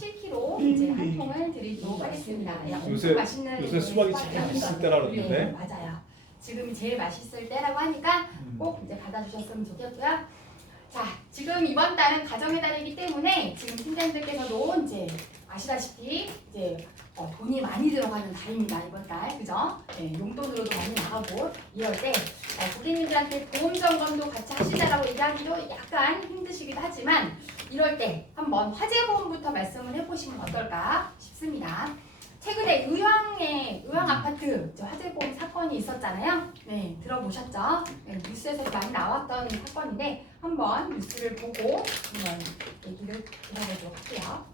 7kg 이제 한 통을 드리도록 하겠습니다. 요새 맛있는 수박이 제일 맛있을 때라 그러는데. 네, 맞아요. 지금 제일 맛있을 때라고 하니까 꼭 이제 받아주셨으면 좋겠고요. 자, 지금 이번 달은 가정의 달이기 때문에 지금 팀장님들께서도 이제 아시다시피 이제 돈이 많이 들어가는 달입니다. 이번 달, 그죠? 네, 용돈으로도 많이 나가고 이럴 때 고객님들한테 보험 점검도 같이 하시자라고 얘기하기도 약간 힘드시기도 하지만 이럴 때 한번 화재보험부터 말씀을 해보시면 어떨까 싶습니다. 최근에 의왕 아파트 화재보험 사건이 있었잖아요. 네, 들어보셨죠? 네, 뉴스에서 많이 나왔던 사건인데 한번 뉴스를 보고 한번 얘기를 들어보도록 할게요.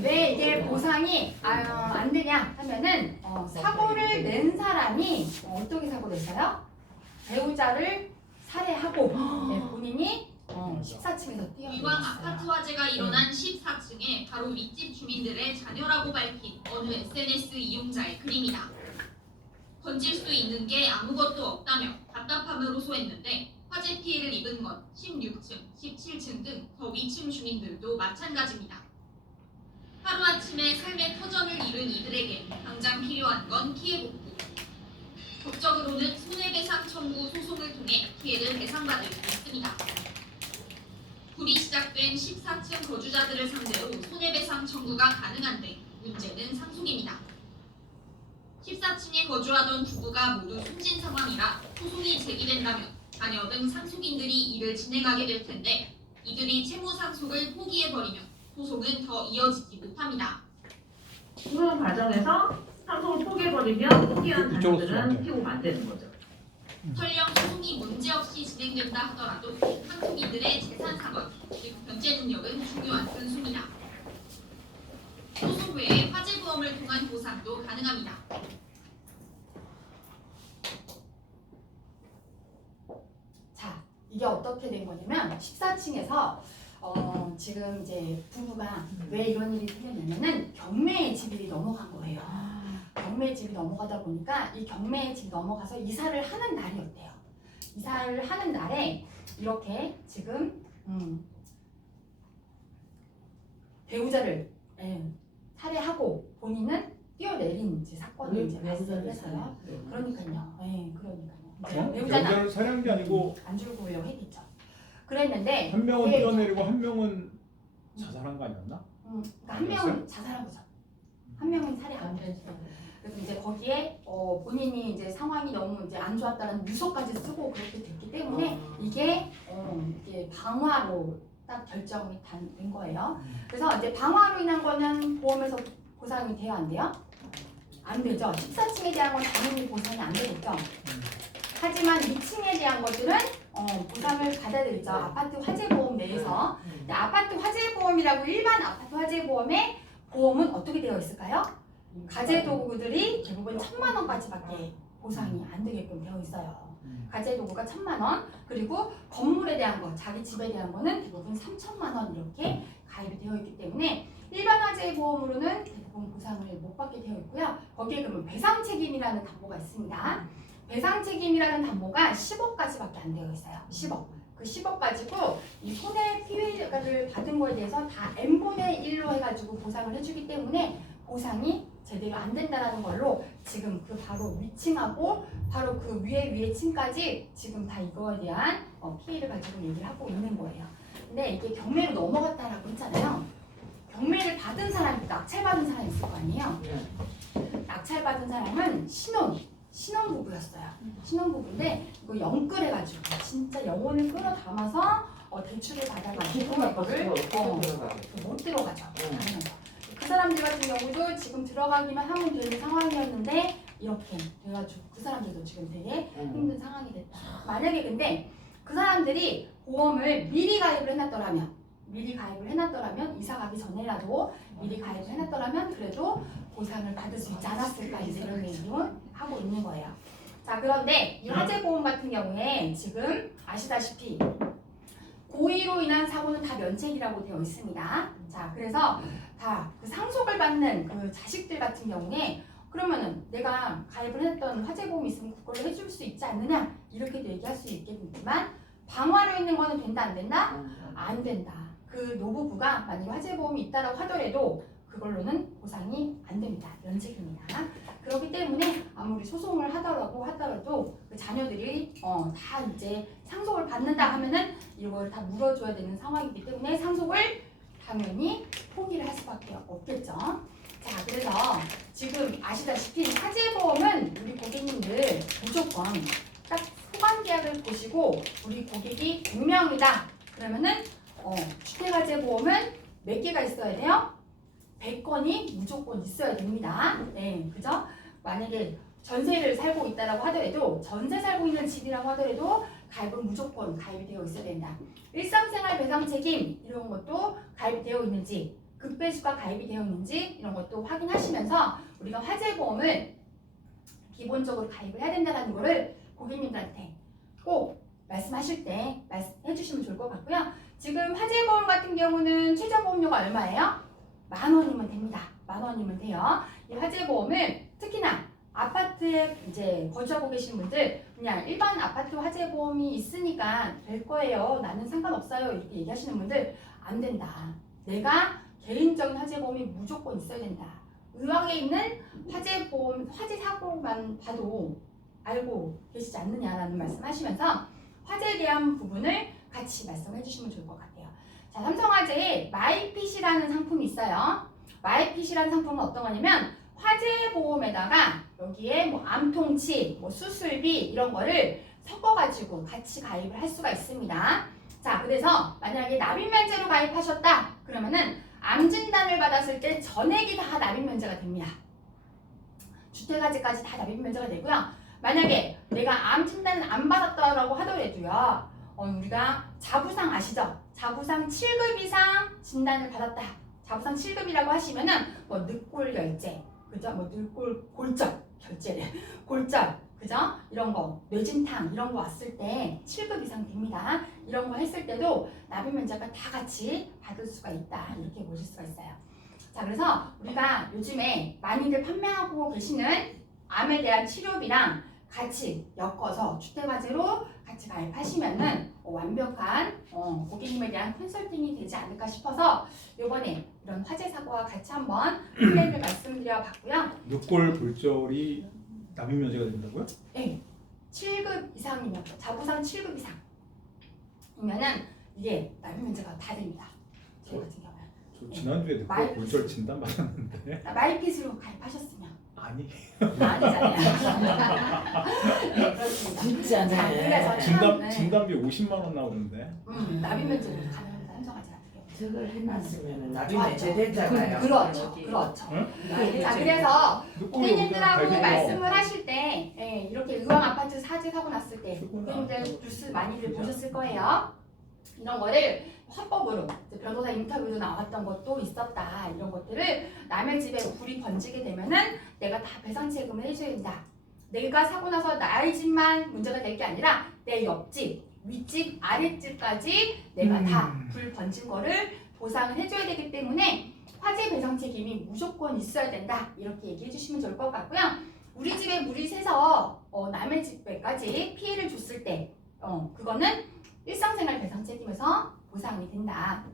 왜 이게 보상이 안 되냐 하면은 사고를 낸 사람이 어떻게 사고 냈어요? 배우자를 살해하고 본인이 14층에서 뛰어내렸어요. 의왕 아파트 화재가 일어난 14층에 바로 윗집 주민들의 자녀라고 밝힌 어느 SNS 이용자의 글입니다. 건질 수 있는 게 아무것도 없다며 답답함을 호소했는데 화재 피해를 입은 건 16층, 17층 등 더 위층 주민들도 마찬가지입니다. 하루아침에 삶의 터전을 잃은 이들에게 당장 필요한 건 피해 복구. 법적으로는 손해배상 청구 소송을 통해 피해를 배상받을 수 있습니다. 불이 시작된 14층 거주자들을 상대로 손해배상 청구가 가능한데 문제는 상속입니다. 14층에 거주하던 부부가 모두 숨진 상황이라 소송이 제기된다면 자녀 등 상속인들이 이를 진행하게 될 텐데 이들이 채무 상속을 포기해버리면 소송은 더 이어지지 못합니다. 그런 과정에서 상속을 포기해버리면 포기한 자녀들은 피고가 안 되는 거죠. 설령 소송이 문제없이 진행된다 하더라도 상속인들의 재산 상환, 즉 변제 능력은 중요한 변수입니다. 소송 외에 화재보험을 통한 보상도 가능합니다. 자, 이게 어떻게 된 거냐면 14층에서 지금 이제 부부가 왜 이런 일이 생겼냐면은 경매의 집이 넘어간 거예요. 경매의 집이 넘어가다 보니까 이 경매의 집이 넘어가서 이사를 하는 날이었대요. 이사를 하는 날에 이렇게 지금 배우자를 살해하고 본인은 뛰어내린 이제 사건을 이제 발생을 해서요. 그러니까요. 배우자는 살해한 게 아니고 안 죽고 오려고 했겠죠. 그랬는데 한 명은 뛰어내리고 한 명은 자살한 거 아니었나? 그러니까 한 명은 자살한 거죠. 한 명은 살해한 거죠. 그래서 이제 거기에 본인이 이제 상황이 너무 이제 안 좋았다는 유서까지 쓰고 그렇게 됐기 때문에 이게 방화로 딱 결정이 된 거예요. 그래서 이제 방화로 인한 거는 보험에서 보상이 돼요, 안 돼요? 안 되죠. 14층에 대한 건 당연히 보상이 안 되겠죠. 하지만 2층에 대한 것들은 보상을 받아야 되겠죠. 아파트 화재보험 내에서. 아파트 화재보험이라고 일반 아파트 화재보험의 보험은 어떻게 되어 있을까요? 가재도구들이 대부분 1,000만 원까지밖에 보상이 안 되게끔 되어 있어요. 가재도구가 1,000만 원, 그리고 건물에 대한 거, 자기 집에 대한 거는 대부분 3,000만 원 이렇게 가입이 되어 있기 때문에 일반 화재보험으로는 대부분 보상을 못 받게 되어 있고요. 거기에 그러면 배상 책임이라는 담보가 있습니다. 배상 책임이라는 담보가 10억까지밖에 안 되어 있어요. 10억. 그 10억 가지고 이 손해 피해를 받은 거에 대해서 다 n분의 1로 해가지고 보상을 해주기 때문에 보상이 제대로 안 된다는 걸로 지금 그 바로 위층하고 바로 그 위에 층까지 지금 다 이거에 대한 피해를 가지고 얘기를 하고 있는 거예요. 근데 이게 경매로 넘어갔다라고 했잖아요. 경매를 받은 사람이 낙찰받은 사람이 있을 거 아니에요. 낙찰받은 사람은 신혼부부였어요. 신혼부부인데 이거 영끌해가지고 진짜 영혼을 끌어 담아서 대출을 받아가지고 이거를 못 들어가죠. 그 사람들 같은 경우도 지금 들어가기만 하면 되는 상황이었는데 이렇게 돼가지고 그 사람들도 지금 되게 힘든 상황이 됐다. 만약에 근데 그 사람들이 보험을 미리 가입을 해놨더라면 이사 가기 전에라도 미리 가입을 해놨더라면 그래도 보상을 받을 수 있지 않았을까 이런 얘기를 하고 있는 거예요. 자, 그런데 이 화재보험 같은 경우에 지금 아시다시피 고의로 인한 사고는 다 면책이라고 되어 있습니다. 자, 그래서 다 그 상속을 받는 그 자식들 같은 경우에 그러면은 내가 가입을 했던 화재보험이 있으면 그걸로 해줄 수 있지 않느냐 이렇게도 얘기할 수 있겠지만 방화로 있는 거는 된다 안 된다? 안 된다. 그 노부부가 만약에 화재보험이 있다라고 하더라도 그걸로는 보상이 안 됩니다. 면책입니다. 그렇기 때문에 아무리 소송을 하더라도 그 자녀들이 다 이제 상속을 받는다 하면은 이걸 다 물어줘야 되는 상황이기 때문에 상속을 당연히 포기를 할 수밖에 없겠죠. 자, 그래서 지금 아시다시피 화재보험은 우리 고객님들 무조건 딱 소관계약을 보시고 우리 고객이 100명이다. 그러면은 주택화재보험은 몇 개가 있어야 돼요? 100건이 무조건 있어야 됩니다. 네, 그죠? 만약에 전세를 살고 있다라고 하더라도 전세 살고 있는 집이라고 하더라도 가입은 무조건 가입이 되어 있어야 된다. 일상생활 배상 책임 이런 것도 가입이 되어 있는지 급배수가 가입이 되어 있는지 이런 것도 확인하시면서 우리가 화재보험을 기본적으로 가입을 해야 된다는 거를 고객님들한테 꼭 말씀하실 때 말씀해 주시면 좋을 것 같고요. 지금 화재보험 같은 경우는 최저 보험료가 얼마예요? 10,000원이면 됩니다. 10,000원이면 돼요. 이 화재보험을 특히나 아파트에 이제 거주하고 계신 분들 그냥 일반 아파트 화재보험이 있으니까 될 거예요. 나는 상관없어요. 이렇게 얘기하시는 분들 안 된다. 내가 개인적인 화재보험이 무조건 있어야 된다. 의왕에 있는 화재보험, 화재 사고만 봐도 알고 계시지 않느냐라는 말씀하시면서 화재에 대한 부분을 같이 말씀해 주시면 좋을 것 같아요. 자, 삼성화재에 마이핏이라는 상품이 있어요. 마이핏이라는 상품은 어떤 거냐면 화재보험에다가 여기에 뭐 암통치, 뭐 수술비 이런 거를 섞어가지고 같이 가입을 할 수가 있습니다. 자, 그래서 만약에 납입면제로 가입하셨다 그러면은 암 진단을 받았을 때 전액이 다 납입면제가 됩니다. 주택화재까지 다 납입면제가 되고요. 만약에 내가 암 진단을 안 받았다라고 하더라도요. 우리가 자부상 아시죠? 자부상 7급 이상 진단을 받았다. 자부상 7급이라고 하시면은 뭐 늑골결제, 그죠? 뭐 늑골 골절 결제래, 골절, 그죠? 이런 거 뇌진탕 이런 거 왔을 때 7급 이상 됩니다. 이런 거 했을 때도 납입면제가 다 같이 받을 수가 있다. 이렇게 보실 수가 있어요. 자, 그래서 우리가 요즘에 많이들 판매하고 계시는 암에 대한 치료비랑 같이 엮어서 주택화재로 같이 가입하시면은 완벽한 고객님에 대한 컨설팅이 되지 않을까 싶어서 이번에 이런 화재 사고와 같이 한번 플랜을 말씀드려 봤고요. 늑골 골절이 납입면제가 된다고요? 네, 7급 이상이면 자부상 7급 이상이면은 이게 납입면제가 다 됩니다. 저희 같은 경우는. 저 지난주에 늑골 골절 진단 받았는데 마이핏으로 가입하셨으면 아니 아니잖아요. 네, 그렇습니다. 진짜 자, 네. 그래서 참, 네. 진단비 50만 원 나오는데 납입면제로 가능합니다. 삼성화재 같은 경우. 저걸 해놨으면 나중에 좋았죠. 되잖아요. 그렇죠. 그렇죠. 응? 자, 그래서 늑골이 고객님들하고 여기가 말씀을 하실 때 이렇게 의왕 아파트 사지 사고 났을 때 고객님들 뉴스 많이들 보셨을 거예요. 이런 거를 화법으로 변호사 인터뷰도 나왔던 것도 있었다. 이런 것들을 남의 집에 불이 번지게 되면은 내가 다 배상 책임을 해줘야 된다. 내가 사고 나서 나의 집만 문제가 될 게 아니라 내 옆집, 윗집, 아랫집까지 내가 다 불 번진 거를 보상을 해줘야 되기 때문에 화재 배상 책임이 무조건 있어야 된다. 이렇게 얘기해 주시면 좋을 것 같고요. 우리 집에 물이 새서 남의 집에까지 피해를 줬을 때 그거는 일상생활 배상 책임에서 보상이 된다.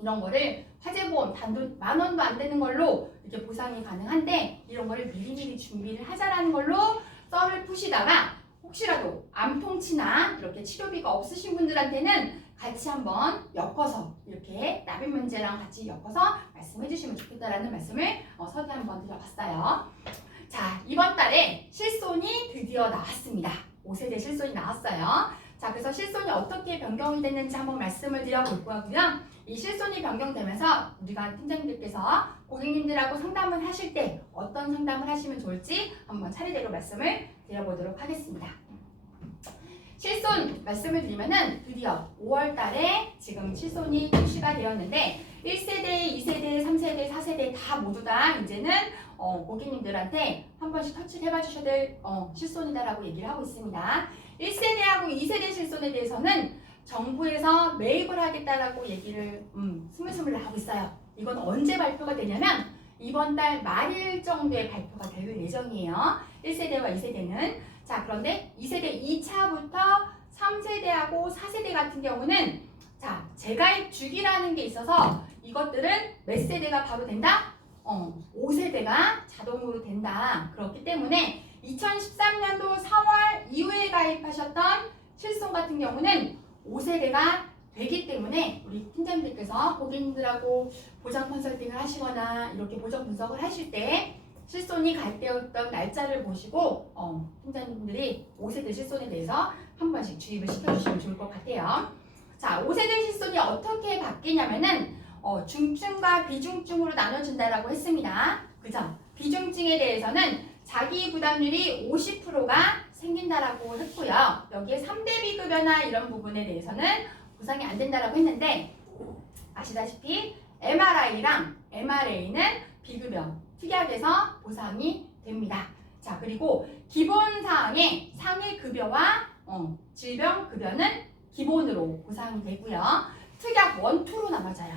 이런 거를 화재보험 단돈 10,000원도 안 되는 걸로 이렇게 보상이 가능한데 이런 거를 미리미리 준비를 하자라는 걸로 썰을 푸시다가 혹시라도 암통치나 이렇게 치료비가 없으신 분들한테는 같이 한번 엮어서 이렇게 납입면제랑 같이 엮어서 말씀해 주시면 좋겠다라는 말씀을 서두에 한번 드려봤어요. 자, 이번 달에 실손이 드디어 나왔습니다. 5세대 실손이 나왔어요. 자, 그래서 실손이 어떻게 변경이 됐는지 한번 말씀을 드려볼 거고요. 이 실손이 변경되면서 우리가 팀장님들께서 고객님들하고 상담을 하실 때 어떤 상담을 하시면 좋을지 한번 차례대로 말씀을 드려보도록 하겠습니다. 실손 말씀을 드리면은 드디어 5월 달에 지금 실손이 출시가 되었는데 1세대, 2세대, 3세대, 4세대 다 모두 다 이제는 고객님들한테 한 번씩 터치를 해봐 주셔야 될 실손이다라고 얘기를 하고 있습니다. 1세대하고 2세대 실손에 대해서는 정부에서 매입을 하겠다라고 얘기를 스물스물 하고 있어요. 이건 언제 발표가 되냐면 이번 달 말일 정도에 발표가 될 예정이에요. 1세대와 2세대는. 자, 그런데 2세대 2차부터 3세대하고 4세대 같은 경우는 자, 재가입 주기라는 게 있어서 이것들은 몇 세대가 바로 된다? 5세대가 자동으로 된다. 그렇기 때문에 2013년도 4월 이후에 가입하셨던 실손 같은 경우는 5세대가 되기 때문에 우리 팀장님들께서 고객님들하고 보장 컨설팅을 하시거나 이렇게 보정 분석을 하실 때 실손이 가입되었던 날짜를 보시고 팀장님들이 5세대 실손에 대해서 한 번씩 주입을 시켜주시면 좋을 것 같아요. 자, 5세대 실손이 어떻게 바뀌냐면은 중증과 비중증으로 나눠준다라고 했습니다. 그죠? 비중증에 대해서는 자기 부담률이 50%가 생긴다라고 했고요. 여기에 3대 비급여나 이런 부분에 대해서는 보상이 안 된다라고 했는데 아시다시피 MRI랑 MRA는 비급여, 특약에서 보상이 됩니다. 자, 그리고 기본사항에 상해급여와 질병급여는 기본으로 보상이 되고요. 특약 1, 2로 나눠져요.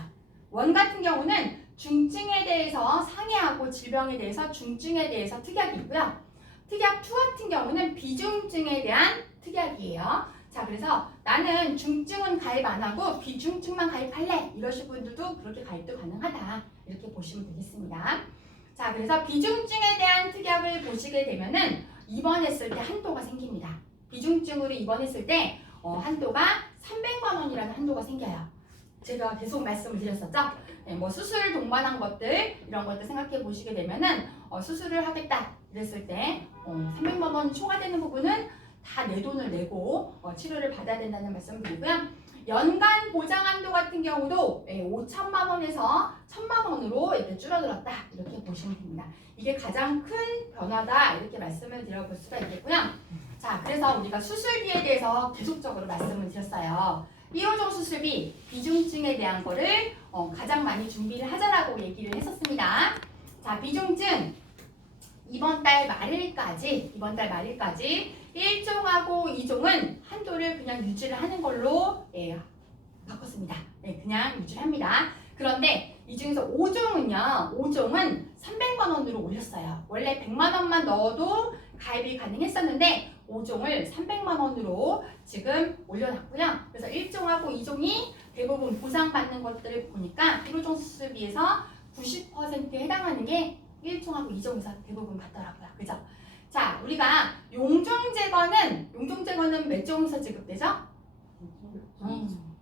1 같은 경우는 중증에 대해서 상해하고 질병에 대해서 중증에 대해서 특약이 있고요. 특약 2 같은 경우는 비중증에 대한 특약이에요. 자, 그래서 나는 중증은 가입 안 하고 비중증만 가입할래 이러신 분들도 그렇게 가입도 가능하다 이렇게 보시면 되겠습니다. 자, 그래서 비중증에 대한 특약을 보시게 되면은 입원했을 때 한도가 생깁니다. 비중증으로 입원했을 때 한도가 300만 원이라는 한도가 생겨요. 제가 계속 말씀을 드렸었죠. 네, 뭐 수술 동반한 것들 이런 것들 생각해 보시게 되면은 수술을 하겠다 그랬을 때 300만 원 초과되는 부분은 다 내 돈을 내고 치료를 받아야 된다는 말씀을 드리고요. 연간 보장 한도 같은 경우도 5천만 원에서 1,000만 원으로 이렇게 줄어들었다 이렇게 보시면 됩니다. 이게 가장 큰 변화다 이렇게 말씀을 드려볼 수가 있겠고요. 자, 그래서 우리가 수술비에 대해서 계속적으로 말씀을 드렸어요. 1호종 수술비 비중증에 대한 거를 가장 많이 준비를 하자라고 얘기를 했었습니다. 자, 비중증 이번 달 말일까지 1종하고 2종은 한도를 그냥 유지를 하는 걸로 바꿨습니다. 네, 그냥 유지를 합니다. 그런데 이 중에서 5종은요. 5종은 300만 원으로 올렸어요. 원래 100만 원만 넣어도 가입이 가능했었는데 5종을 300만 원으로 지금 올려놨고요. 그래서 1종하고 2종이 대부분 보상받는 것들을 보니까 1호종 수술비에서 90% 해당하는 게 1종하고 2종에서 대부분 받더라고요. 그죠? 자, 우리가 용종 제거는 몇 종에서 지급되죠?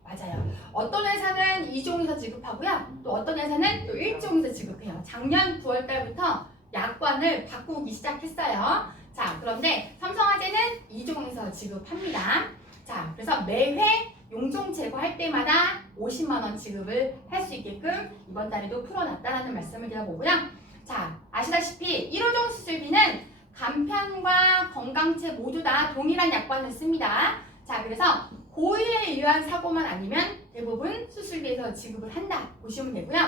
맞아요. 어떤 회사는 2종에서 지급하고요. 또 어떤 회사는 또 1종에서 지급해요. 작년 9월 달부터 약관을 바꾸기 시작했어요. 자, 그런데 삼성화재는 2종에서 지급합니다. 자, 그래서 매회 용종 제거할 때마다 50만 원 지급을 할 수 있게끔 이번 달에도 풀어놨다라는 말씀을 드려보고요. 자, 아시다시피 1호종 수술비는 간편과 건강체 모두 다 동일한 약관을 씁니다. 자, 그래서 고의에 의한 사고만 아니면 대부분 수술비에서 지급을 한다 보시면 되고요.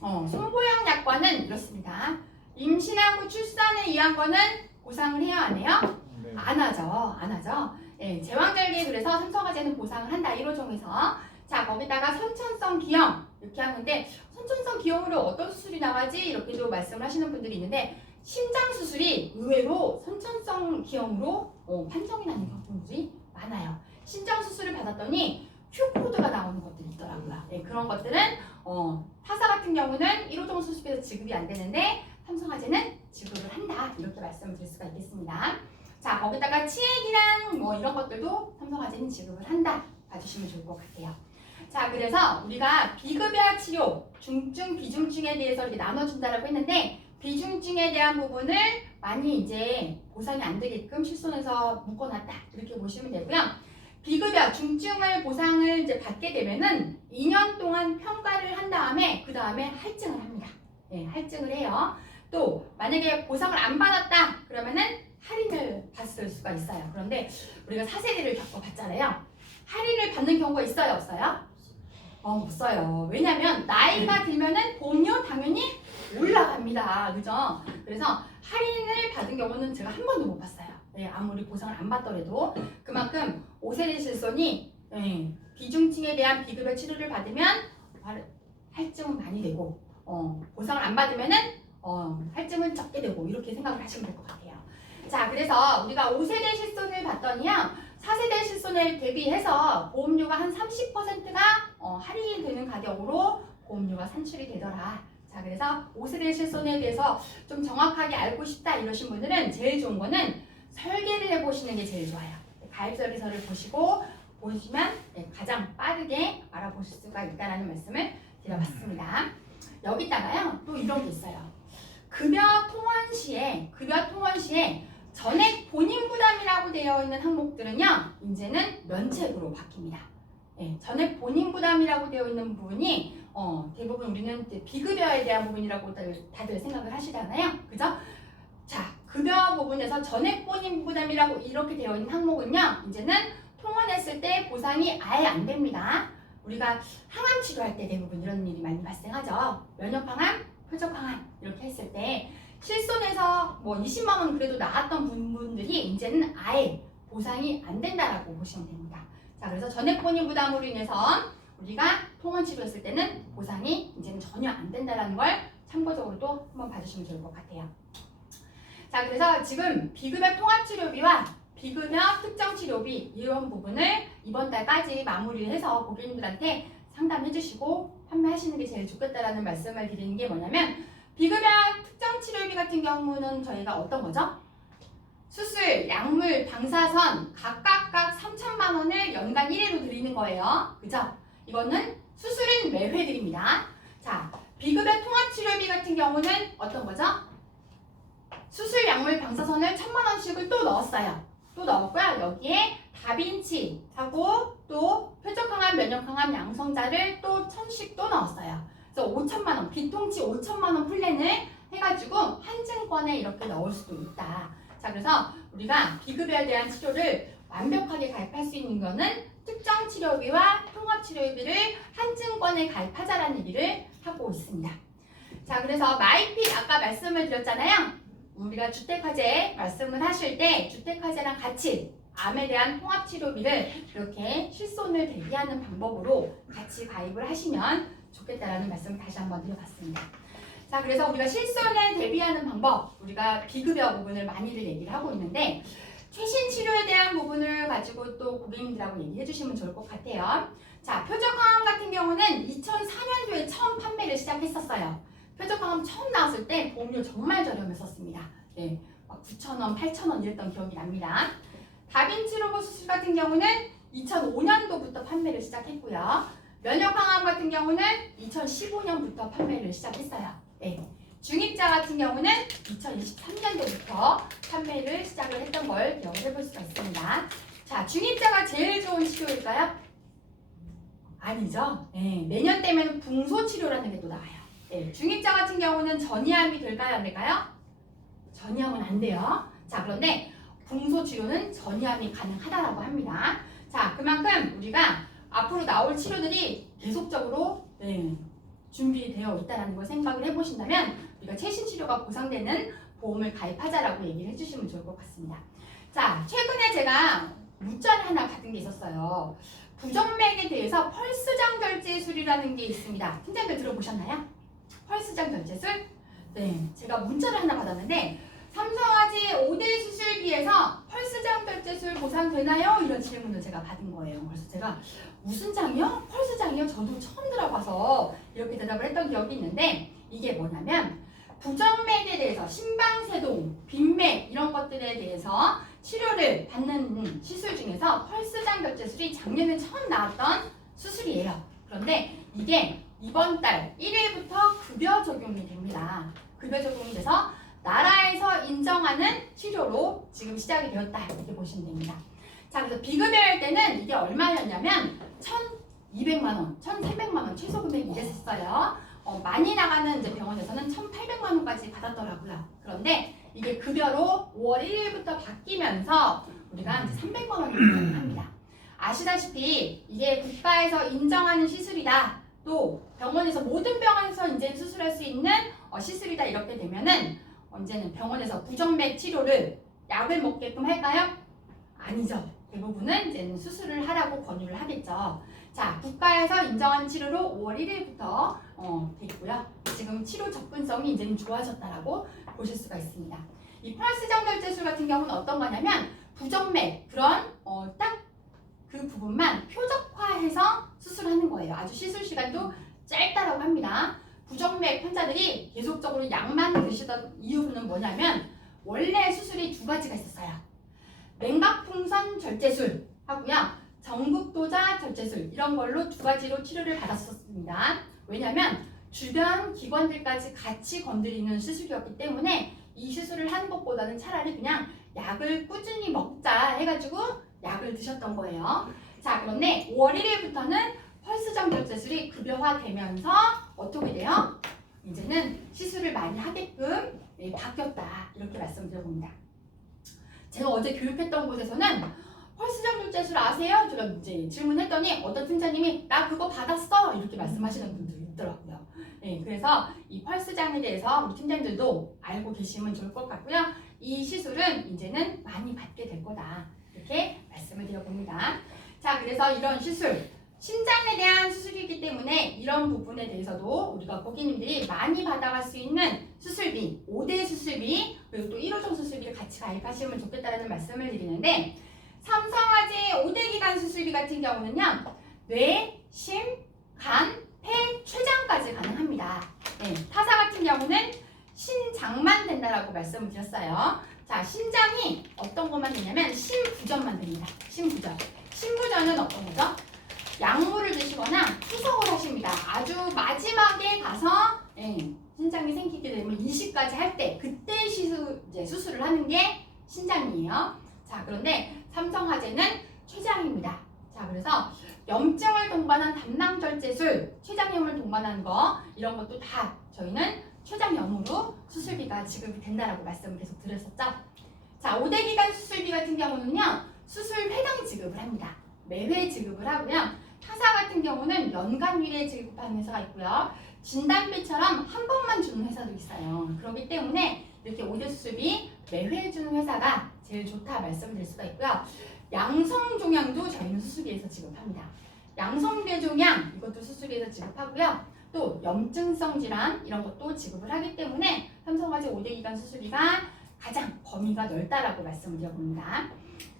손보형 약관은 이렇습니다. 임신하고 출산에 의한 거는 보상을 해요, 안 해요? 네. 안 하죠. 네, 제왕절개에 그래서 삼성화재는 보상을 한다 1호종에서. 자, 거기다가 선천성 기형 이렇게 하는데 선천성 기형으로 어떤 수술이 나가지 이렇게도 말씀을 하시는 분들이 있는데 심장 수술이 의외로 선천성 기형으로 판정이 나는 경우들이 많아요. 심장 수술을 받았더니 Q코드가 나오는 것들이 있더라고요. 네, 그런 것들은 타사 같은 경우는 1호종 수술비에서 지급이 안 되는데 삼성화재는 지급을 한다 이렇게 말씀을 드릴 수가 있겠습니다. 자, 거기다가 치액이랑 뭐 이런 것들도 삼성화재는 지급을 한다 봐주시면 좋을 것 같아요. 자, 그래서 우리가 비급여 치료 중증 비중증에 대해서 이렇게 나눠준다라고 했는데 비중증에 대한 부분을 많이 이제 보상이 안 되게끔 실손해서 묶어놨다 이렇게 보시면 되고요. 비급여 중증을 보상을 이제 받게 되면은 2년 동안 평가를 한 다음에 그 다음에 할증을 합니다. 네, 할증을 해요. 또 만약에 보상을 안 받았다 그러면은 할인을 받을 수가 있어요. 그런데 우리가 4세대를 겪어봤잖아요. 할인을 받는 경우가 있어요, 없어요? 없어요. 왜냐면 나이가 들면은 보험료 당연히 올라갑니다. 그죠? 그래서 할인을 받은 경우는 제가 한 번도 못 봤어요. 네, 아무리 보상을 안 받더라도 그만큼 5세대 실손이 비중층에 대한 비급여 치료를 받으면 할증은 많이 되고 보상을 안 받으면은 할증은 적게 되고 이렇게 생각을 하시면 될 것 같아요. 자, 그래서 우리가 5세대 실손을 봤더니요. 4세대 실손을 대비해서 보험료가 한 30%가 할인이 되는 가격으로 보험료가 산출이 되더라. 자, 그래서 5세대 실손에 대해서 좀 정확하게 알고 싶다 이러신 분들은 제일 좋은 거는 설계를 해보시는 게 제일 좋아요. 가입설계서를 보시면 가장 빠르게 알아보실 수가 있다는 말씀을 드려봤습니다. 여기다가요 또 이런 게 있어요. 급여 통원 시에 전액 본인 부담이라고 되어 있는 항목들은요 이제는 면책으로 바뀝니다. 전액 본인 부담이라고 되어 있는 부분이 대부분 우리는 비급여에 대한 부분이라고 다들 생각을 하시잖아요. 그죠? 자, 급여 부분에서 전액 본인 부담이라고 이렇게 되어 있는 항목은요 이제는 통원했을 때 보상이 아예 안 됩니다. 우리가 항암 치료할 때 대부분 이런 일이 많이 발생하죠. 면역항암, 표적항암 이렇게 했을 때 실손해서 뭐 20만 원 그래도 나왔던 분들이 이제는 아예 보상이 안 된다라고 보시면 됩니다. 자, 그래서 전액 본인 부담으로 인해서 우리가 통원 치료했을 때는 보상이 이제는 전혀 안 된다라는 걸 참고적으로 또 한번 봐주시면 좋을 것 같아요. 자, 그래서 지금 비급여 통합치료비와 비급여 특정치료비 이런 부분을 이번 달까지 마무리해서 고객님들한테 상담해 주시고 판매하시는 게 제일 좋겠다라는 말씀을 드리는 게 뭐냐면 비급여 특정치료비 같은 경우는 저희가 어떤 거죠? 수술, 약물, 방사선 각각 3천만 원을 연간 1회로 드리는 거예요. 그죠? 이거는 수술은 매회 드립니다. 자, 비급여 통합치료비 같은 경우는 어떤 거죠? 수술, 약물, 방사선을 1,000만 원씩을 또 넣었어요. 또 넣었고요. 여기에 다빈치하고 또 표적항암, 면역항암 양성자를 또 1,000씩 또 넣었어요. 그래서 5천만 원, 비통치 5천만 원 플랜을 해가지고 한증권에 이렇게 넣을 수도 있다. 자, 그래서 우리가 비급여에 대한 치료를 완벽하게 가입할 수 있는 거는 특정 치료비와 통합 치료비를 한증권에 가입하자라는 얘기를 하고 있습니다. 자, 그래서 마이핏 아까 말씀을 드렸잖아요. 우리가 주택화재 말씀을 하실 때 주택화재랑 같이 암에 대한 통합치료비를 이렇게 실손을 대비하는 방법으로 같이 가입을 하시면 좋겠다라는 말씀을 다시 한번 드려봤습니다. 자, 그래서 우리가 실손을 대비하는 방법, 우리가 비급여 부분을 많이들 얘기를 하고 있는데 최신 치료에 대한 부분을 가지고 또 고객님들하고 얘기해 주시면 좋을 것 같아요. 자, 표적항암 같은 경우는 2004년도에 처음 판매를 시작했었어요. 표적항암 처음 나왔을 때 보험료 정말 저렴했었습니다. 네, 9,000원, 8,000원 이랬던 기억이 납니다. 다빈치 로봇 수술 같은 경우는 2005년도부터 판매를 시작했고요. 면역항암 같은 경우는 2015년부터 판매를 시작했어요. 네. 중입자 같은 경우는 2023년도부터 판매를 시작을 했던 걸 기억을 해볼 수가 있습니다. 자, 중입자가 제일 좋은 치료일까요? 아니죠. 네, 내년 되면 붕소치료라는 게 또 나와요. 네, 중입자 같은 경우는 전이암이 될까요? 안 될까요? 전이암은 안 돼요. 자, 그런데 붕소치료는 전이암이 가능하다라고 합니다. 자, 그만큼 우리가 앞으로 나올 치료들이 계속적으로 준비되어 있다는 걸 생각을 해보신다면 우리가 최신 치료가 보상되는 보험을 가입하자라고 얘기를 해주시면 좋을 것 같습니다. 자, 최근에 제가 문자를 하나 받은 게 있었어요. 부정맥에 대해서 펄스장 결제술이라는 게 있습니다. 팀장들 들어보셨나요? 펄스장 결제술? 네, 제가 문자를 하나 받았는데 삼성화재 5대 수술비에서 펄스장 결제술 보상되나요? 이런 질문을 제가 받은 거예요. 그래서 제가 무슨 장이요? 펄스장이요? 저도 처음 들어봐서 이렇게 대답을 했던 기억이 있는데 이게 뭐냐면 부정맥에 대해서 심방세동, 빈맥 이런 것들에 대해서 치료를 받는 시술 중에서 펄스장 결제술이 작년에 처음 나왔던 수술이에요. 그런데 이게 이번 달 1일부터 급여 적용이 됩니다. 급여 적용이 돼서 나라에서 인정하는 치료로 지금 시작이 되었다 이렇게 보시면 됩니다. 자, 그래서 비급여일 때는 이게 얼마였냐면 1,200만 원, 1,300만 원 최소 금액이 이랬었어요. 많이 나가는 이제 병원에서는 1,800만 원까지 받았더라고요. 그런데 이게 급여로 5월 1일부터 바뀌면서 우리가 이제 300만 원이 합니다. 아시다시피 이게 국가에서 인정하는 시술이다. 또 병원에서 모든 병원에서 이제 수술할 수 있는 시술이다 이렇게 되면은 이제는 병원에서 부정맥 치료를 약을 먹게끔 할까요? 아니죠. 대부분은 이제는 수술을 하라고 권유를 하겠죠. 자, 국가에서 인정한 치료로 5월 1일부터 돼 있고요. 지금 치료 접근성이 이제는 좋아졌다라고 보실 수가 있습니다. 이 펄스정 결제술 같은 경우는 어떤 거냐면 부정맥 그런 딱 그 부분만 표적화해서 수술하는 거예요. 아주 시술 시간도 짧다라고 합니다. 부정맥 환자들이 계속적으로 약만 드시던 이유는 뭐냐면 원래 수술이 두 가지가 있었어요. 맥막풍선 절제술 하고요. 정극도자 절제술 이런 걸로 두 가지로 치료를 받았었습니다. 왜냐하면 주변 기관들까지 같이 건드리는 수술이었기 때문에 이 수술을 하는 것보다는 차라리 그냥 약을 꾸준히 먹자 해가지고 약을 드셨던 거예요. 자, 그런데 5월 1일부터는 펄스정 절제술이 급여화되면서 어떻게 돼요? 이제는 시술을 많이 하게끔 바뀌었다 이렇게 말씀드려봅니다. 제가 어제 교육했던 곳에서는 펄스정 절제술 아세요? 제가 이제 질문했더니 어떤 팀장님이 나 그거 받았어 이렇게 말씀하시는 분들이 있더라고요. 네, 그래서 이 펄스장에 대해서 우리 팀장님들도 알고 계시면 좋을 것 같고요. 이 시술은 이제는 많이 받게 될 거다 이렇게 말씀을 드려봅니다. 자, 그래서 이런 시술 신장에 대한 수술이기 때문에 이런 부분에 대해서도 우리가 고객님들이 많이 받아갈 수 있는 수술비, 5대 수술비 그리고 또 1호점 수술비를 같이 가입하시면 좋겠다는 말씀을 드리는데 삼성화재 5대 기간 수술비 같은 경우는요. 뇌, 심, 간, 폐, 췌장까지 가능합니다. 네, 타사 같은 경우는 신장만 된다라고 말씀을 드렸어요. 자, 신장이 어떤 것만 되냐면 신부전만 됩니다. 신부전. 신부전은 어떤 거죠? 약물을 드시거나 투석을 하십니다. 아주 마지막에 가서 신장이 생기게 되면 이식까지 할 때 그때 수술을 하는 게 신장이에요. 자, 그런데 삼성화재는 췌장입니다. 자, 그래서 염증을 동반한 담낭절제술, 췌장염을 동반한 거 이런 것도 다 저희는 췌장염으로 수술비가 지급이 된다라고 말씀을 계속 드렸었죠. 자, 5대 기간 수술비 같은 경우는요. 수술 회당 지급을 합니다. 매회 지급을 하고요. 타사 같은 경우는 연간 1회 지급하는 회사가 있고요. 진단비처럼 한 번만 주는 회사도 있어요. 그렇기 때문에 이렇게 5대 수술비 매회 주는 회사가 제일 좋다 말씀드릴 수가 있고요. 양성종양도 저희는 수술비에서 지급합니다. 양성대종양 이것도 수술비에서 지급하고요. 또 염증성 질환 이런 것도 지급을 하기 때문에 삼성화재 5대 기간 수술비가 가장 범위가 넓다라고 말씀을 드려봅니다.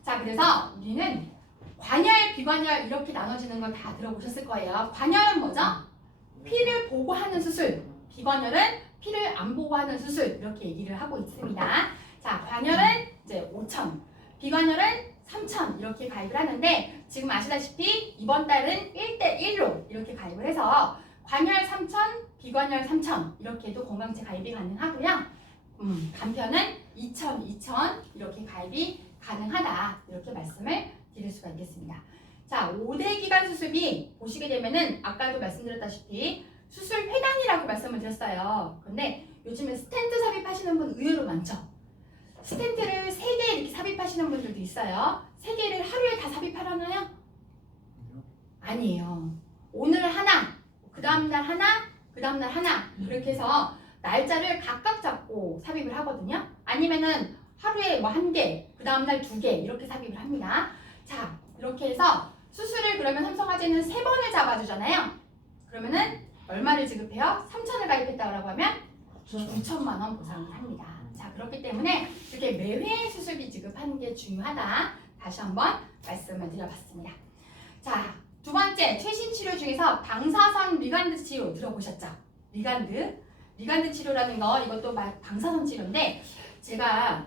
자, 그래서 우리는 관열, 비관열 이렇게 나눠지는 걸 다 들어보셨을 거예요. 관열은 뭐죠? 피를 보고 하는 수술. 비관열은 피를 안 보고 하는 수술. 이렇게 얘기를 하고 있습니다. 자, 관열은 이제 5,000, 비관열은 3,000 이렇게 가입을 하는데 지금 아시다시피 이번 달은 1대1로 이렇게 가입을 해서 관열 3,000, 비관열 3,000 이렇게도 건강체 가입이 가능하고요. 간편은 2,000 이렇게 가입이 가능하다 이렇게 말씀을 드릴 수가 있겠습니다. 자, 5대 기간 수술비 보시게 되면은 아까도 말씀드렸다시피 수술 회당이라고 말씀을 드렸어요. 근데 요즘에 스텐트 삽입하시는 분 의외로 많죠. 스텐트를 3개 이렇게 삽입하시는 분들도 있어요. 3개를 하루에 다 삽입하려나요? 아니에요. 오늘 하나, 그 다음날 하나, 그 다음날 하나 이렇게 해서 날짜를 각각 잡고 삽입을 하거든요. 아니면은 하루에 뭐 1개, 그 다음날 2개 이렇게 삽입을 합니다. 자, 이렇게 해서 수술을 그러면 삼성화재는 3번을 잡아주잖아요. 그러면은 얼마를 지급해요? 3,000을 가입했다고 하면 9천만 원 보상을 합니다. 자, 그렇기 때문에 이렇게 매회 수술비 지급하는 게 중요하다. 다시 한번 말씀을 드려봤습니다. 자, 두 번째 최신 치료 중에서 방사선 리간드 치료 들어보셨죠? 리간드 치료라는 거 이것도 방사선 치료인데 제가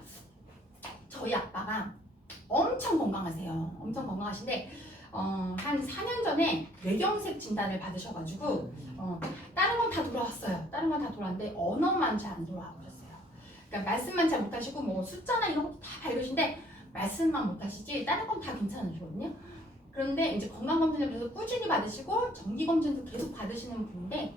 저희 아빠가 엄청 건강하세요. 엄청 건강하신데 한 4년 전에 뇌경색 진단을 받으셔가지고 다른 건 다 돌아왔어요. 다른 건 다 돌아왔는데 언어만 잘 안 돌아와 버렸어요. 그러니까 말씀만 잘 못하시고 뭐 숫자나 이런 것도 다 밝으신데 말씀만 못하시지 다른 건 다 괜찮으시거든요. 그런데 이제 건강검진을 그래서 꾸준히 받으시고 정기검진도 계속 받으시는 분인데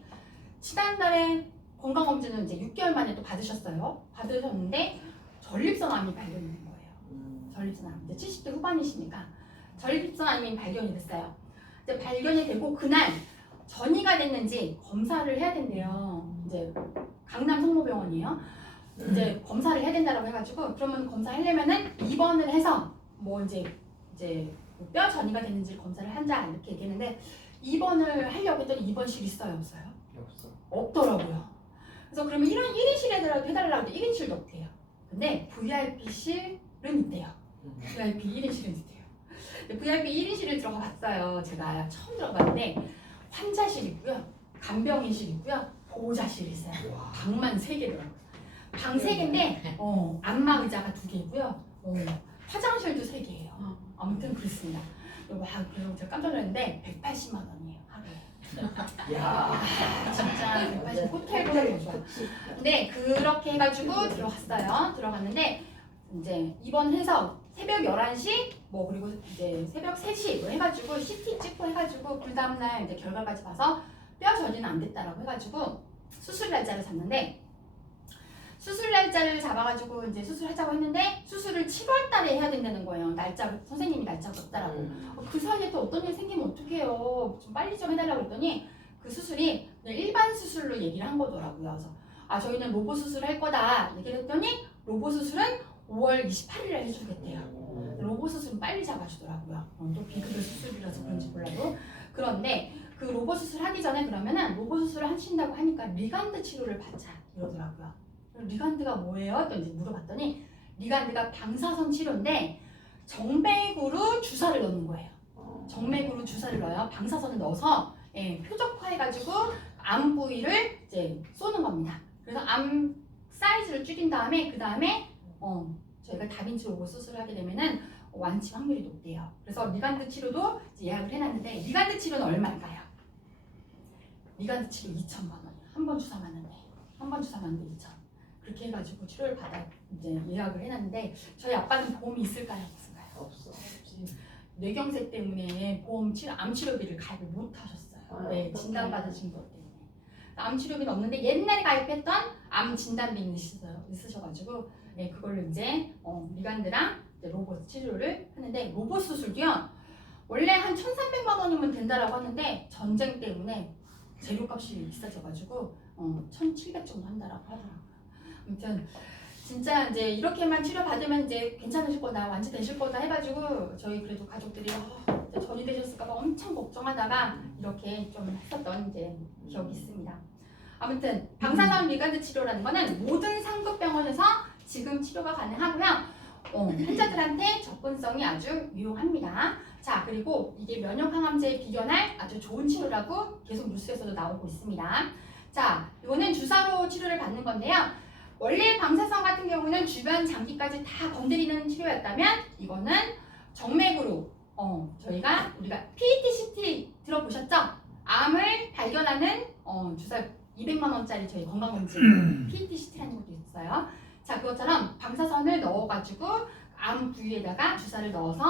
지난달에 건강검진을 이제 6개월 만에 또 받으셨는데 전립선암이 발견이 된 거예요. 전립선암. 이제 70대 후반이시니까 전립선암이 발견이 됐어요. 이제 발견이 되고 그날 전이가 됐는지 검사를 해야 된대요. 이제 강남 성모병원이에요. 이제 검사를 해야 된다고 해가지고 그러면 검사하려면은 입원을 해서 뭐 이제 뼈 전이가 됐는지 검사를 한다 이렇게 얘기했는데 입원을 하려고 했더니 입원실 있어요 없어요? 없어. 없더라고요. 그래서 그러면 이런 1인실에라도 해달라고 해도 1인실도 없대요. 근데 VIP실은 있대요. VIP 1인실은 있대요. VIP 1인실을 들어가 봤어요. 제가 처음 들어봤는데 환자실 있고요. 간병인실 있고요. 보호자실 있어요. 방만 3개더라고요. 방 3개인데 안마 의자가 2개고요. 화장실도 3개예요. 아무튼 그렇습니다. 와, 그래서 제가 깜짝 놀랐는데 180만 원이에요. 하루에. 야. 진짜 180 호텔보다 더 좋아. 근데 그렇게 해가지고 들어갔어요. 들어갔는데 이제 입원해서 새벽 11시 뭐 그리고 이제 새벽 3시 뭐 해가지고 CT 찍고 해가지고 그 다음날 이제 결과까지 봐서 뼈 전이는 안 됐다라고 해가지고 수술 날짜를 잡는데 수술 날짜를 잡아가지고 이제 수술하자고 했는데 수술을 7월달에 해야 된다는 거예요. 날짜 선생님이 날짜가 없다라고. 그 사이에 또 어떤 일이 생기면 어떡해요. 좀 빨리 좀 해달라고 했더니 그 수술이 그냥 일반 수술로 얘기를 한 거더라고요. 그래서 저희는 로봇 수술을 할 거다 얘기를 했더니 로봇 수술은 5월 28일에 해주겠대요. 로봇 수술은 빨리 잡아주더라고요. 또 비급여 수술이라서 그런지 몰라도. 그런데 그 로봇 수술 하기 전에 그러면은 로봇 수술을 하신다고 하니까 리간드 치료를 받자 이러더라고요. 리간드가 뭐예요? 또 이제 물어봤더니 리간드가 방사선 치료인데 정맥으로 주사를 넣는 거예요. 정맥으로 주사를 넣어요. 방사선을 넣어서 표적화해가지고 암 부위를 이제 쏘는 겁니다. 그래서 암 사이즈를 줄인 다음에 그 다음에 저희가 다빈치 로봇 수술을 하게 되면은 완치 확률이 높대요. 그래서 리간드 치료도 이제 예약을 해놨는데 리간드 치료는 얼마일까요? 리간드 치료 2천만 원. 한 번 주사 맞는데 2천. 그렇게 해가지고 치료를 받아 이제 예약을 해놨는데 저희 아빠는 보험이 있을까요? 없을까요? 없어. 뇌경색 때문에 암 치료비를 가입을 못 하셨어요. 네, 진단 받으신 것 때문에 암 치료비는 없는데 옛날에 가입했던 암 진단비는 있으셔가지고 그걸로 이제 리간드랑 이제 로봇 치료를 하는데 로봇 수술도요 원래 한 1,300만 원이면 된다라고 하는데 전쟁 때문에 재료값이 비싸져가지고 1,700 정도 한다라고 하더라고요. 아무튼 진짜 이제 이렇게만 치료 받으면 이제 괜찮으실 거다, 완치되실 거다 해가지고 저희 그래도 가족들이 전이 되셨을까봐 엄청 걱정하다가 이렇게 좀 했었던 이제 기억이 있습니다. 아무튼 방사선 리간드 치료라는 거는 모든 상급 병원에서 지금 치료가 가능하고요. 환자들한테 접근성이 아주 유용합니다. 자, 그리고 이게 면역 항암제에 비견할 아주 좋은 치료라고 계속 뉴스에서도 나오고 있습니다. 자, 이거는 주사로 치료를 받는 건데요. 원래 방사선 같은 경우는 주변 장기까지 다 건드리는 치료였다면 이거는 정맥으로 우리가 PET-CT 들어보셨죠? 암을 발견하는 주사 200만 원짜리 저희 건강검진 PET-CT라는 것도 있어요. 자, 그것처럼 방사선을 넣어가지고 암 부위에다가 주사를 넣어서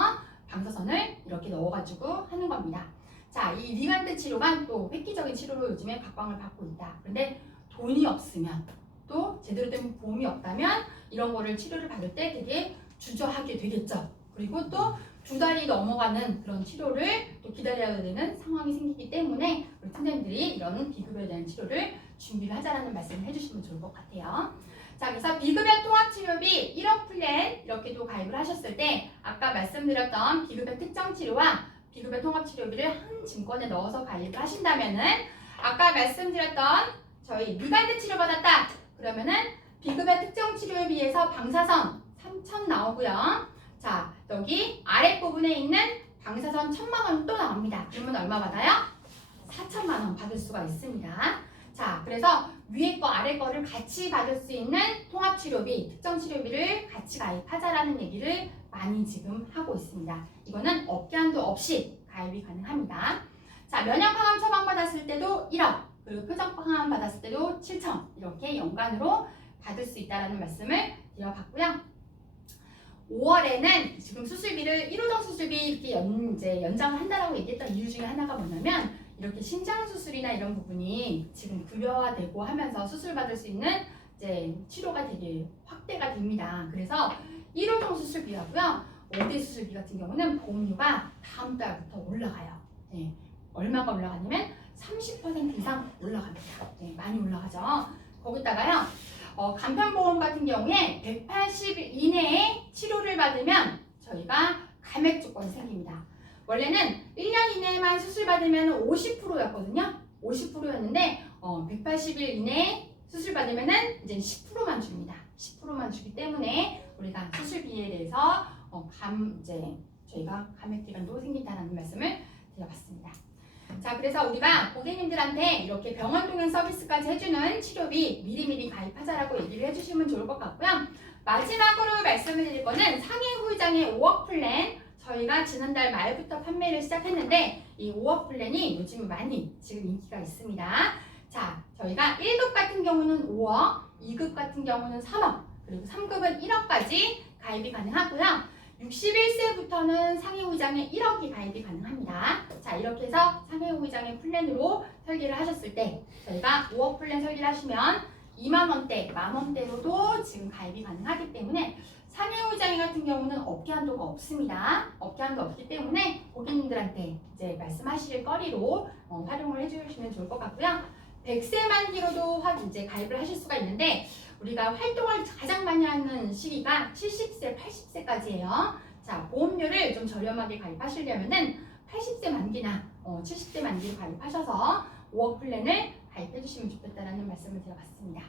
방사선을 이렇게 넣어가지고 하는 겁니다. 자, 이 리간드 치료가 또 획기적인 치료로 요즘에 각광을 받고 있다. 그런데 돈이 없으면 또 제대로 된 보험이 없다면 이런 거를 치료를 받을 때 되게 주저하게 되겠죠. 그리고 또 2달이 넘어가는 그런 치료를 또 기다려야 되는 상황이 생기기 때문에 우리 팀장님들이 이런 비급여에 대한 치료를 준비를 하자라는 말씀을 해주시면 좋을 것 같아요. 자, 그래서 비급여 통합치료비 1억 플랜 이렇게도 가입을 하셨을 때 아까 말씀드렸던 비급여 특정치료와 비급여 통합치료비를 한 증권에 넣어서 가입을 하신다면은 아까 말씀드렸던 저희 리간드 치료받았다 그러면은 비급여 특정치료에 비해서 방사선 3,000 나오고요. 자, 여기 아랫부분에 있는 방사선 1,000만 원 또 나옵니다. 그러면 얼마 받아요? 4,000만 원 받을 수가 있습니다. 자, 그래서 위에 거 아래 거를 같이 받을 수 있는 통합치료비, 특정치료비를 같이 가입하자라는 얘기를 많이 지금 하고 있습니다. 이거는 업계한도 없이 가입이 가능합니다. 자, 면역항암 처방받았을 때도 1억, 그리고 표적항암 받았을 때도 7천 이렇게 연간으로 받을 수 있다는 말씀을 드려봤고요. 5월에는 지금 수술비를 1호정 수술비 이렇게 연장을 한다라고 얘기했던 이유 중에 하나가 뭐냐면 이렇게 신장 수술이나 이런 부분이 지금 급여화되고 하면서 수술 받을 수 있는 이제 치료가 되게 확대가 됩니다. 그래서 1호정 수술비하고요. 5대 수술비 같은 경우는 보험료가 다음 달부터 올라가요. 네, 얼마가 올라가냐면 30% 이상 올라갑니다. 네, 많이 올라가죠. 거기다가요. 간편보험 같은 경우에 180일 이내에 치료를 받으면 저희가 감액 조건이 생깁니다. 원래는 1년 이내에만 수술 받으면 50%였거든요. 50%였는데 180일 이내에 수술 받으면은 이제 10%만 줍니다. 10%만 주기 때문에 우리가 수술비에 대해서 이제 저희가 감액 기간도 생긴다는 말씀을 드려봤습니다. 자, 그래서 우리가 고객님들한테 이렇게 병원 동행 서비스까지 해주는 치료비 미리미리 가입하자라고 얘기를 해주시면 좋을 것 같고요. 마지막으로 말씀을 드릴 거는 상해 후유장애 5억 플랜, 저희가 지난달 말부터 판매를 시작했는데 이 5억 플랜이 요즘 많이 지금 인기가 있습니다. 자, 저희가 1급 같은 경우는 5억, 2급 같은 경우는 3억, 그리고 3급은 1억까지 가입이 가능하고요. 61세부터는 상해후장에 1억이 가입이 가능합니다. 자, 이렇게 해서 상해후장의 플랜으로 설계를 하셨을 때 저희가 5억 플랜 설계를 하시면 2만원대, 만원대로도 지금 가입이 가능하기 때문에 상해후장애 같은 경우는 업계 한도가 없습니다. 업계 한도 없기 때문에 고객님들한테 이제 말씀하실 거리로 활용을 해주시면 좋을 것 같고요. 100세 만기로도 이제 가입을 하실 수가 있는데 우리가 활동을 가장 많이 하는 시기가 70세, 80세까지예요. 자, 보험료를 좀 저렴하게 가입하시려면은 80세 만기나 70세 만기로 가입하셔서 5억 플랜을 가입해 주시면 좋겠다라는 말씀을 드려봤습니다.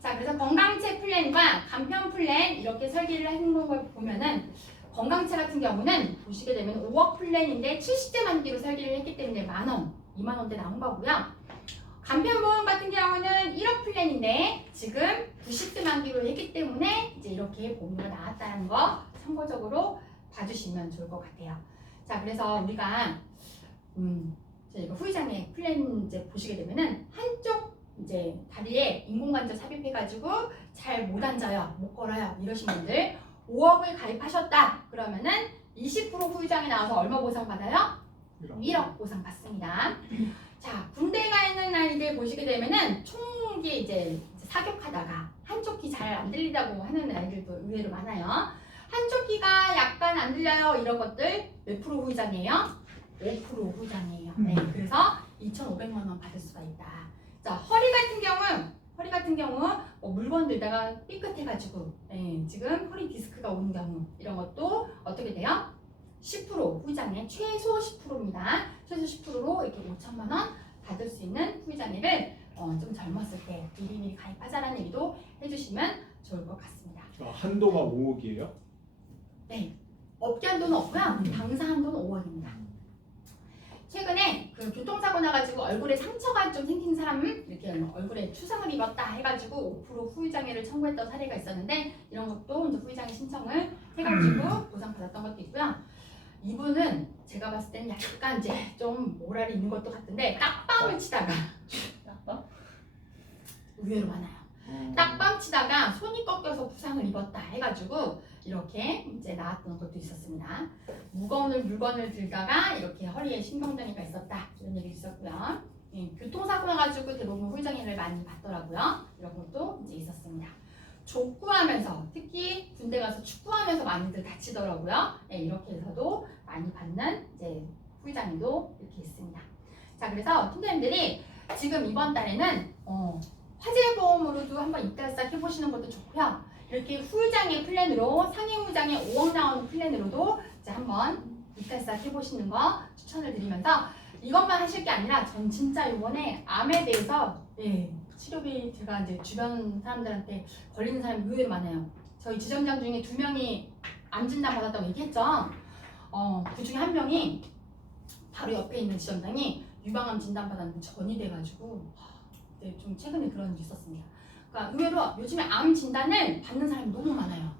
자, 그래서 건강체 플랜과 간편 플랜 이렇게 설계를 하는 걸 보면은 건강체 같은 경우는 보시게 되면 5억 플랜인데 70세 만기로 설계를 했기 때문에 만원, 2만원대 나온 거고요. 간편보험 같은 경우는 1억 플랜인데 지금 90세 만기로 했기 때문에 이제 이렇게 보험료가 나왔다는 거 참고적으로 봐주시면 좋을 것 같아요. 자, 그래서 우리가 저희가 후유장애 플랜 이제 보시게 되면은 한쪽 이제 다리에 인공관절 삽입해가지고 잘 못 앉아요, 못 걸어요 이러신 분들 5억을 가입하셨다 그러면은 20% 후유장애 나와서 얼마 보상 받아요? 1억 보상 받습니다. 자, 군대 가 있는 아이들 보시게 되면은 총기 이제 사격하다가 한쪽 귀 잘 안 들리다고 하는 아이들도 의외로 많아요. 한쪽 귀가 약간 안 들려요 이런 것들 몇 프로 후유장이에요? 5% 후유장이에요. 네, 그래서 2,500만 원 받을 수가 있다. 자, 허리 같은 경우 물건 들다가 삐끗해가지고 지금 허리 디스크가 오는 경우 이런 것도 어떻게 돼요? 10% 후유장애 최소 10%입니다. 최소 10%로 이렇게 5천만 원 받을 수 있는 후유장애를 좀 젊었을 때 미리미리 가입하자라는 얘기도 해주시면 좋을 것 같습니다. 한도가 5억이에요? 네, 업계 한도는 없고요. 당사 한도는 5억입니다. 최근에 그 교통사고 나가지고 얼굴에 상처가 좀 생긴 사람은 이렇게 얼굴에 추상을 입었다 해가지고 5% 후유장애를 청구했던 사례가 있었는데 이런 것도 이제 후유장애 신청을 해가지고 보상받았던 것도 있고요. 이분은 제가 봤을 때는 약간 이제 좀 모랄이 있는 것도 같은데 딱밤을 치다가 의외로 많아요. 딱밤 치다가 손이 꺾여서 부상을 입었다 해가지고 이렇게 이제 나왔던 것도 있었습니다. 무거운 물건을 들다가 이렇게 허리에 신경장애가 있었다 이런 얘기 있었고요. 교통사고 나가지고 대부분 후유장애를 많이 받더라고요. 이런 것도 이제 있었습니다. 족구하면서 특히 군대 가서 축구하면서 많이들 다치더라고요. 이렇게 해서도 많이 받는 이제 후유장애도 이렇게 있습니다. 자, 그래서 팀장님들이 지금 이번 달에는 화재보험으로도 한번 입달싹 해보시는 것도 좋고요. 이렇게 후유장애 플랜으로 상해 후유장애 5억 나오는 플랜으로도 이제 한번 입달싹 해보시는 거 추천을 드리면서 이것만 하실 게 아니라 전 진짜 이번에 암에 대해서 치료비 제가 이제 주변 사람들한테 걸리는 사람이 의외로 많아요. 저희 지점장 중에 2명이 암 진단 받았다고 얘기했죠. 그 중에 한 명이 바로 옆에 있는 지점장이 유방암 진단 받았는데 전이 돼가지고 좀 최근에 그런 일이 있었습니다. 그러니까 의외로 요즘에 암 진단을 받는 사람이 너무 많아요.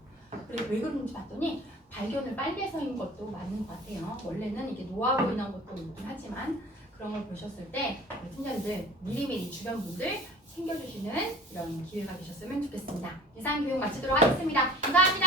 그래서 왜 그런지 봤더니 발견을 빨리 해서인 것도 맞는 것 같아요. 원래는 이게 노하우로 인한 것도 있긴 하지만 그런 걸 보셨을 때 팀장님들 미리미리 주변 분들 챙겨주시는 이런 기회가 되셨으면 좋겠습니다. 이상 교육 마치도록 하겠습니다. 감사합니다.